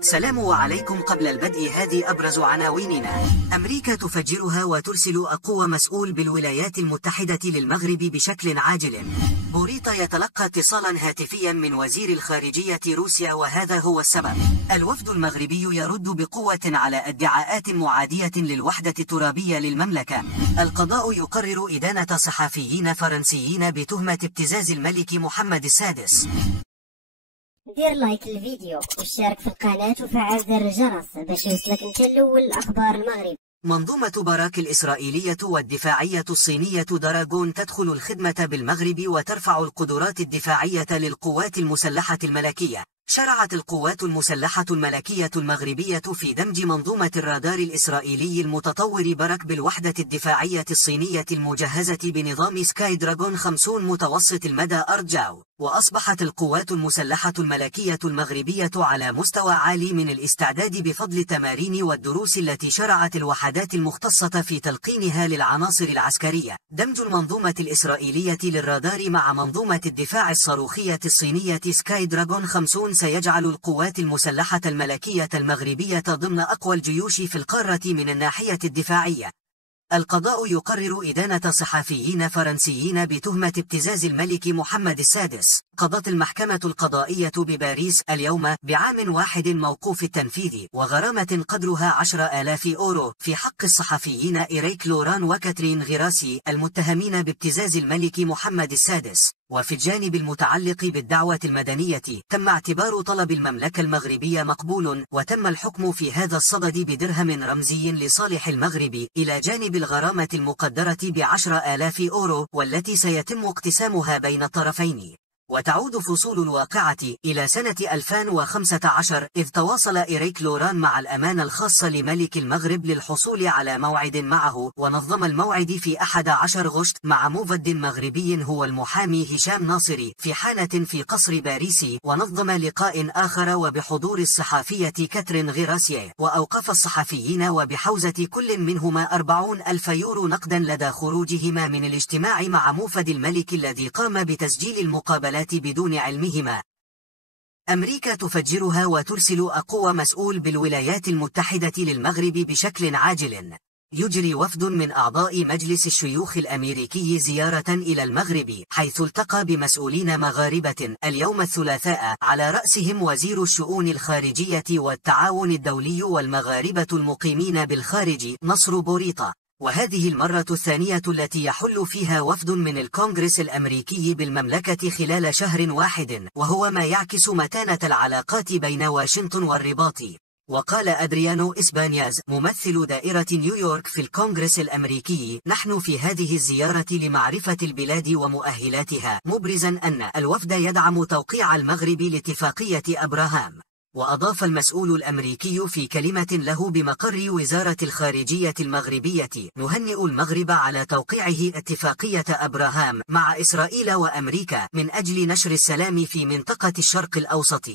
سلام عليكم. قبل البدء هذه أبرز عناويننا. أمريكا تفجرها وترسل أقوى مسؤول بالولايات المتحدة للمغرب بشكل عاجل. بوريطة يتلقى اتصالا هاتفيا من وزير الخارجية روسيا وهذا هو السبب. الوفد المغربي يرد بقوة على ادعاءات معادية للوحدة الترابية للمملكة. القضاء يقرر إدانة صحفيين فرنسيين بتهمة ابتزاز الملك محمد السادس. دير لايك للفيديو واشترك في القناة وفعل زر الجرس باش يوصلك انت الاول الاخبار المغرب. منظومة باراك الإسرائيلية والدفاعية الصينية دراغون تدخل الخدمة بالمغرب وترفع القدرات الدفاعية للقوات المسلحة الملكية. شرعت القوات المسلحة الملكية المغربية في دمج منظومة الرادار الإسرائيلي المتطور باراك بالوحدة الدفاعية الصينية المجهزة بنظام سكاي دراغون 50 متوسط المدى أرجاو. وأصبحت القوات المسلحة الملكية المغربية على مستوى عالي من الاستعداد بفضل التمارين والدروس التي شرعت الوحدات المختصة في تلقينها للعناصر العسكرية. دمج المنظومة الإسرائيلية للرادار مع منظومة الدفاع الصاروخية الصينية سكاي دراغون 50 سيجعل القوات المسلحة الملكية المغربية ضمن أقوى الجيوش في القارة من الناحية الدفاعية. القضاء يقرر إدانة صحفيين فرنسيين بتهمة ابتزاز الملك محمد السادس. قضت المحكمة القضائية بباريس اليوم بعام واحد موقوف التنفيذ وغرامة قدرها 10,000 يورو في حق الصحفيين إيريك لوران وكاترين غراسي المتهمين بابتزاز الملك محمد السادس. وفي الجانب المتعلق بالدعوة المدنية تم اعتبار طلب المملكة المغربية مقبول وتم الحكم في هذا الصدد بدرهم رمزي لصالح المغرب إلى جانب الغرامة المقدرة ب10,000 يورو والتي سيتم اقتسامها بين الطرفين. وتعود فصول الواقعة إلى سنة 2015 إذ تواصل إيريك لوران مع الأمانة الخاصة لملك المغرب للحصول على موعد معه ونظم الموعد في 11 غشت مع موفد مغربي هو المحامي هشام ناصري في حانة في قصر باريس ونظم لقاء آخر وبحضور الصحفية كاترين غراسيه وأوقف الصحفيين وبحوزة كل منهما 40,000 يورو نقدا لدى خروجهما من الاجتماع مع موفد الملك الذي قام بتسجيل المقابلات بدون علمهما. أمريكا تفجرها وترسل أقوى مسؤول بالولايات المتحدة للمغرب بشكل عاجل. يجري وفد من أعضاء مجلس الشيوخ الأمريكي زيارة إلى المغرب حيث التقى بمسؤولين مغاربة اليوم الثلاثاء على رأسهم وزير الشؤون الخارجية والتعاون الدولي والمغاربة المقيمين بالخارج نصر بوريطة. وهذه المرة الثانية التي يحل فيها وفد من الكونغرس الأمريكي بالمملكة خلال شهر واحد وهو ما يعكس متانة العلاقات بين واشنطن والرباط. وقال أدريانو إسبانياز ممثل دائرة نيويورك في الكونغرس الأمريكي: نحن في هذه الزيارة لمعرفة البلاد ومؤهلاتها، مبرزا أن الوفد يدعم توقيع المغرب لاتفاقية أبراهام. وأضاف المسؤول الأمريكي في كلمة له بمقر وزارة الخارجية المغربية: نهنئ المغرب على توقيعه اتفاقية أبراهام مع إسرائيل وأمريكا من أجل نشر السلام في منطقة الشرق الأوسط.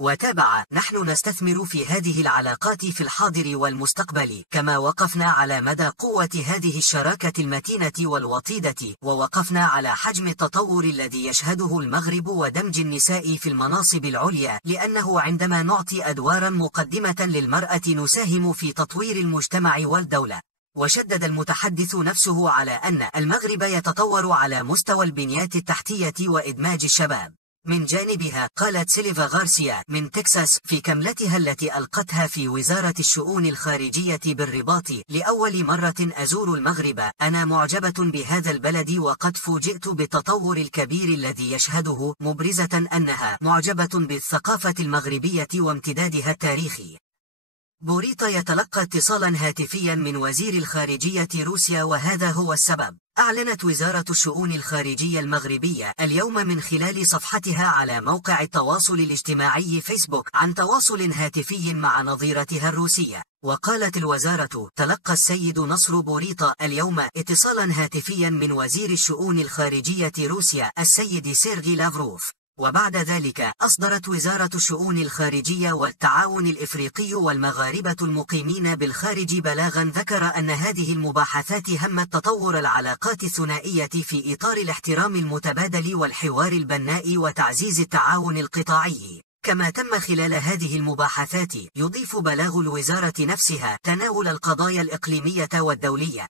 وتابع: نحن نستثمر في هذه العلاقات في الحاضر والمستقبل، كما وقفنا على مدى قوة هذه الشراكة المتينة والوطيدة، ووقفنا على حجم التطور الذي يشهده المغرب ودمج النساء في المناصب العليا، لأنه عندما نعطي أدوارا مقدمة للمرأة نساهم في تطوير المجتمع والدولة. وشدد المتحدث نفسه على أن المغرب يتطور على مستوى البنيات التحتية وإدماج الشباب. من جانبها قالت سيلفا غارسيا من تكساس في كملتها التي ألقتها في وزارة الشؤون الخارجية بالرباط: لأول مرة أزور المغرب، أنا معجبة بهذا البلد وقد فوجئت بالتطور الكبير الذي يشهده، مبرزة أنها معجبة بالثقافة المغربية وامتدادها التاريخي. بوريطة يتلقى اتصالا هاتفيا من وزير الخارجية روسيا وهذا هو السبب. أعلنت وزارة الشؤون الخارجية المغربية اليوم من خلال صفحتها على موقع التواصل الاجتماعي فيسبوك عن تواصل هاتفي مع نظيرتها الروسية. وقالت الوزارة: تلقى السيد نصر بوريطة اليوم اتصالا هاتفيا من وزير الشؤون الخارجية روسيا السيد سيرغي لافروف. وبعد ذلك أصدرت وزارة الشؤون الخارجية والتعاون الإفريقي والمغاربة المقيمين بالخارج بلاغا ذكر أن هذه المباحثات همت تطور العلاقات الثنائية في إطار الاحترام المتبادل والحوار البناء وتعزيز التعاون القطاعي. كما تم خلال هذه المباحثات يضيف بلاغ الوزارة نفسها تناول القضايا الإقليمية والدولية.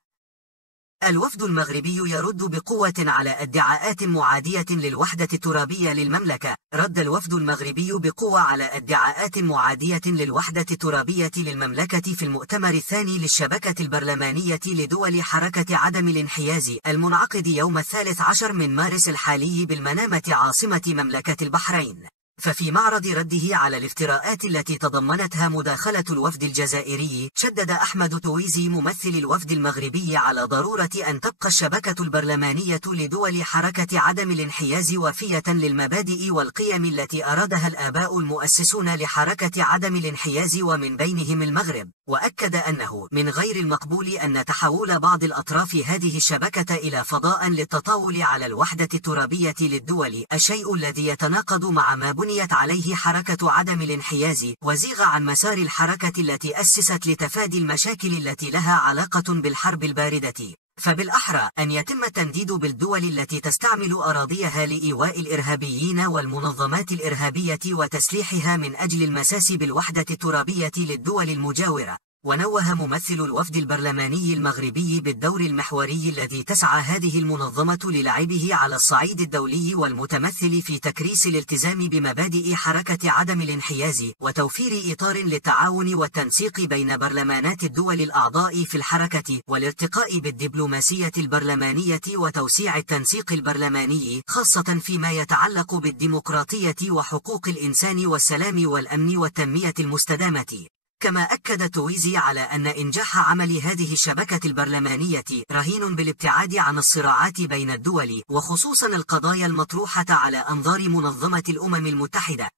الوفد المغربي يرد بقوة على ادعاءات معادية للوحدة الترابية للمملكة. رد الوفد المغربي بقوة على ادعاءات معادية للوحدة الترابية للمملكة في المؤتمر الثاني للشبكة البرلمانية لدول حركة عدم الانحياز المنعقد يوم 13 من مارس الحالي بالمنامة عاصمة مملكة البحرين. ففي معرض رده على الافتراءات التي تضمنتها مداخلة الوفد الجزائري، شدد أحمد تويزي ممثل الوفد المغربي على ضرورة أن تبقى الشبكة البرلمانية لدول حركة عدم الانحياز وفية للمبادئ والقيم التي أرادها الآباء المؤسسون لحركة عدم الانحياز ومن بينهم المغرب، وأكد أنه من غير المقبول أن تحول بعض الأطراف هذه الشبكة إلى فضاء للتطاول على الوحدة الترابية للدول، الشيء الذي يتناقض مع ما بنيت عليه حركة عدم الانحياز وزيغ عن مسار الحركة التي أسست لتفادي المشاكل التي لها علاقة بالحرب الباردة. فبالأحرى أن يتم التنديد بالدول التي تستعمل أراضيها لإيواء الإرهابيين والمنظمات الإرهابية وتسليحها من أجل المساس بالوحدة الترابية للدول المجاورة. ونوه ممثل الوفد البرلماني المغربي بالدور المحوري الذي تسعى هذه المنظمة للعبه على الصعيد الدولي والمتمثل في تكريس الالتزام بمبادئ حركة عدم الانحياز وتوفير إطار للتعاون والتنسيق بين برلمانات الدول الأعضاء في الحركة والارتقاء بالدبلوماسية البرلمانية وتوسيع التنسيق البرلماني خاصة فيما يتعلق بالديمقراطية وحقوق الإنسان والسلام والأمن والتنمية المستدامة. كما أكد تويزي على أن إنجاح عمل هذه الشبكة البرلمانية رهين بالابتعاد عن الصراعات بين الدول وخصوصا القضايا المطروحة على أنظار منظمة الأمم المتحدة.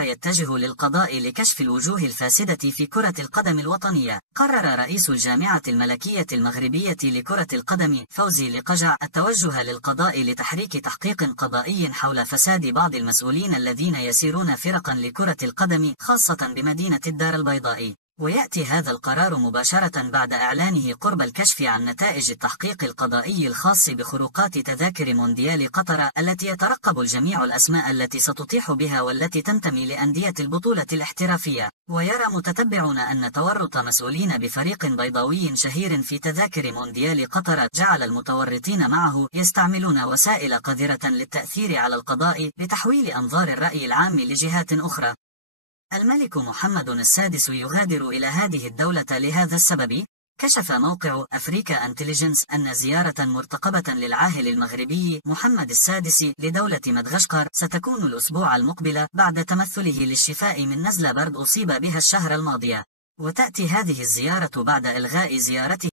يتجه للقضاء لكشف الوجوه الفاسدة في كرة القدم الوطنية. قرر رئيس الجامعة الملكية المغربية لكرة القدم فوزي لقجع التوجه للقضاء لتحريك تحقيق قضائي حول فساد بعض المسؤولين الذين يسيرون فرقا لكرة القدم خاصة بمدينة الدار البيضاء. ويأتي هذا القرار مباشرة بعد إعلانه قرب الكشف عن نتائج التحقيق القضائي الخاص بخروقات تذاكر مونديال قطر التي يترقب الجميع الأسماء التي ستطيح بها والتي تنتمي لأندية البطولة الاحترافية. ويرى متتبعون أن تورط مسؤولين بفريق بيضاوي شهير في تذاكر مونديال قطر جعل المتورطين معه يستعملون وسائل قذرة للتأثير على القضاء لتحويل أنظار الرأي العام لجهات أخرى. الملك محمد السادس يغادر إلى هذه الدولة لهذا السبب. كشف موقع أفريكا انتليجنس أن زيارة مرتقبة للعاهل المغربي محمد السادس لدولة مدغشقر ستكون الأسبوع المقبل بعد تمثله للشفاء من نزلة برد أصيب بها الشهر الماضي. وتأتي هذه الزيارة بعد إلغاء زيارته